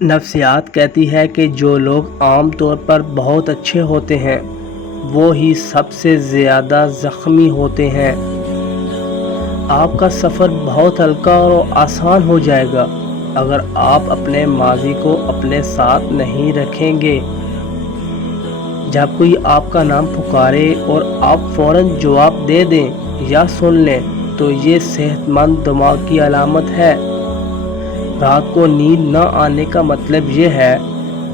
نفسیات کہتی ہے کہ جو لوگ عام طور پر بہت اچھے ہوتے ہیں وہ ہی سب سے زیادہ زخمی ہوتے ہیں۔ آپ کا سفر بہت ہلکا اور آسان ہو جائے گا اگر آپ اپنے ماضی کو اپنے ساتھ نہیں رکھیں گے۔ جب کوئی آپ کا نام پکارے اور آپ فوراً جواب دے دیں یا سن لیں تو یہ صحت مند دماغ کی علامت ہے۔ رات کو نیند نہ آنے کا مطلب یہ ہے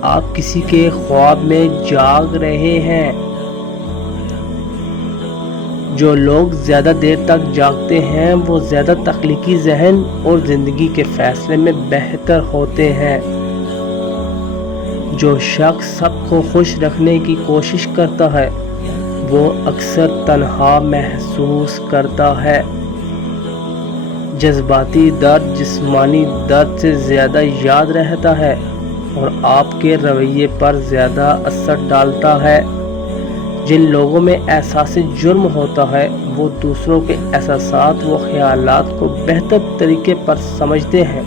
آپ کسی کے خواب میں جاگ رہے ہیں۔ جو لوگ زیادہ دیر تک جاگتے ہیں وہ زیادہ تخلیقی ذہن اور زندگی کے فیصلے میں بہتر ہوتے ہیں۔ جو شخص سب کو خوش رکھنے کی کوشش کرتا ہے وہ اکثر تنہا محسوس کرتا ہے۔ جذباتی درد جسمانی درد سے زیادہ یاد رہتا ہے اور آپ کے رویے پر زیادہ اثر ڈالتا ہے۔ جن لوگوں میں احساس جرم ہوتا ہے وہ دوسروں کے احساسات و خیالات کو بہتر طریقے پر سمجھتے ہیں۔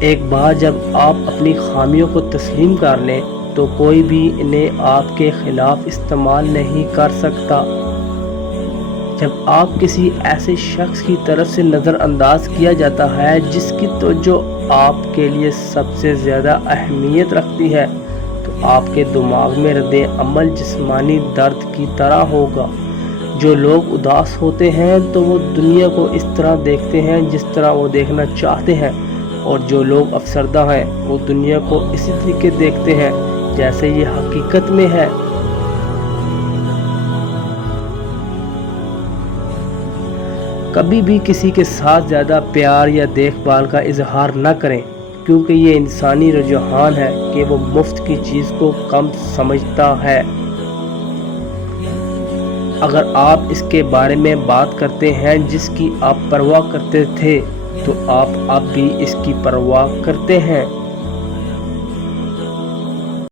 ایک بار جب آپ اپنی خامیوں کو تسلیم کر لیں تو کوئی بھی انہیں آپ کے خلاف استعمال نہیں کر سکتا۔ جب آپ کسی ایسے شخص کی طرف سے نظر انداز کیا جاتا ہے جس کی توجہ آپ کے لیے سب سے زیادہ اہمیت رکھتی ہے تو آپ کے دماغ میں رد عمل جسمانی درد کی طرح ہوگا۔ جو لوگ اداس ہوتے ہیں تو وہ دنیا کو اس طرح دیکھتے ہیں جس طرح وہ دیکھنا چاہتے ہیں، اور جو لوگ افسردہ ہیں وہ دنیا کو اسی طریقے دیکھتے ہیں جیسے یہ حقیقت میں ہے۔ کبھی بھی کسی کے ساتھ زیادہ پیار یا دیکھ بھال کا اظہار نہ کریں، کیونکہ یہ انسانی رجحان ہے کہ وہ مفت کی چیز کو کم سمجھتا ہے۔ اگر آپ اس کے بارے میں بات کرتے ہیں جس کی آپ پرواہ کرتے تھے تو آپ اب بھی اس کی پرواہ کرتے ہیں۔